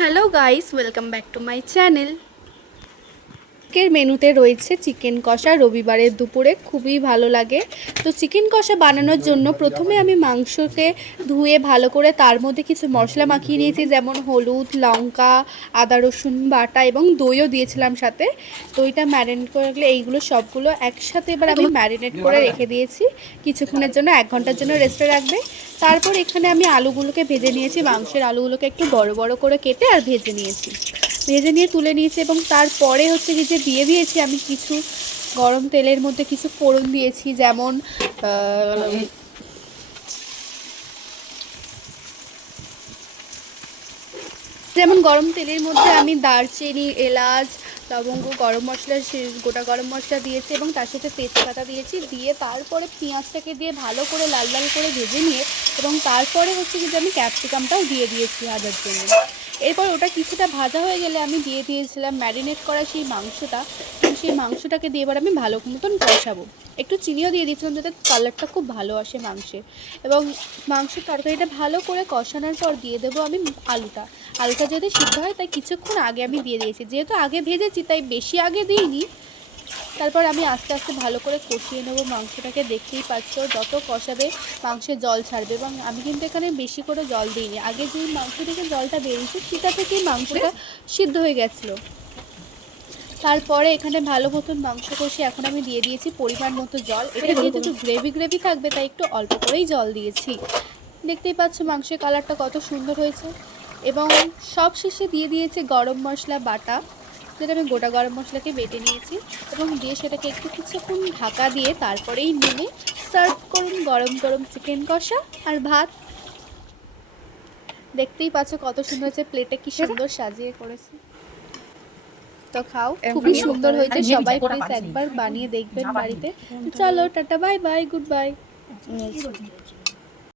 Hello guys, welcome back to my channel. আজকের মেনুতে রয়েছে চিকেন কষা। রবিবারের দুপুরে খুবই ভালো লাগে। তো চিকেন কষা বানানোর জন্য প্রথমে আমি মাংসকে ধুয়ে ভালো করে তার মধ্যে কিছু মশলা মাখিয়ে নিয়েছি, যেমন হলুদ, লঙ্কা, আদা রসুন বাটা এবং দইও দিয়েছিলাম সাথে। দইটা ম্যারিনেট করে রাখলে এইগুলো সবগুলো একসাথে এবার আমি ম্যারিনেট করে রেখে দিয়েছি কিছুক্ষণের জন্য, 1 ঘন্টার জন্য রেস্টে রাখবে। তারপর এখানে আমি আলুগুলোকে ভেজে নিয়েছি, মাংসের আলুগুলোকে একটু বড় বড় করে কেটে আর ভেজে নিয়েছি, ভেজে নিয়ে তুলে নিয়েছি। এবং তারপরে হচ্ছে কি যে দিয়ে দিয়েছি আমি কিছু গরম তেলের মধ্যে কিছু ফোড়ন দিয়েছি, যেমন গরম তেলের মধ্যে আমি দারচিনি, এলাচ, লবঙ্গ, গরম মশলা, গোটা গরম মশলা দিয়েছি এবং তার সাথে তেজপাতা দিয়েছি। দিয়ে তারপরে পেঁয়াজটাকে দিয়ে ভালো করে লাল লাল করে ভেজে নিয়ে এবং তারপরে হচ্ছে কি যে আমি ক্যাপসিকামটাও দিয়ে দিয়েছি ভাজার জন্য। এরপর ওটা কিছুটা ভাজা হয়ে গেলে আমি দিয়ে দিয়েছিলাম ম্যারিনেট করা সেই মাংসটা, এবং সেই মাংসটাকে দিয়ে এবার আমি ভালো মতন কষাবো। একটু চিনিও দিয়ে দিয়েছিলাম যাতে কালারটা খুব ভালো আসে মাংসের। এবং মাংসের তরকারিটা ভালো করে কষানোর পর দিয়ে দেবো আমি আলুটা যদি সিদ্ধ হয় তাই কিছুক্ষণ আগে আমি দিয়ে দিয়েছি, যেহেতু আগে ভেজেছি তাই বেশি আগে দিইনি। তারপর আমি আস্তে আস্তে ভালো করে কষিয়ে নেবো মাংসটাকে। দেখতেই পাচ্ছ যত কষাবে মাংসে জল ছাড়বে, এবং আমি কিন্তু এখানে বেশি করে জল দিইনি, আগে যে মাংস থেকে জলটা বেরিয়েছে সেটা থেকেই মাংসটা সিদ্ধ হয়ে গেছিলো। তারপরে এখানে ভালো মতন মাংস কষিয়ে এখন আমি দিয়ে দিয়েছি পরিমাণ মতো জল। এটা যেহেতু একটু গ্রেভি থাকবে তাই একটু অল্প করেই জল দিয়েছি। দেখতেই পাচ্ছ মাংসের কালারটা কত সুন্দর হয়েছে। এবং সব শেষে দিয়ে দিয়েছি গরম মশলা বাটা, যেটা আমি গোটা গরম মশলাকে বেটে নিয়েছি, এবং দিয়ে সেটাকে একটু কিছুক্ষণ ঢাকা দিয়ে তারপরেই নেমে সার্ভ করুন গরম গরম চিকেন কষা আর ভাত। দেখতেই পাচ্ছ কত সুন্দর হয়েছে, প্লেটে কি সুন্দর সাজিয়ে করেছি। তো খাও, খুবই সুন্দর হয়েছে। সবাই প্লিজ একবার বানিয়ে দেখবেন বাড়িতে। চলো tata, bye bye, good bye.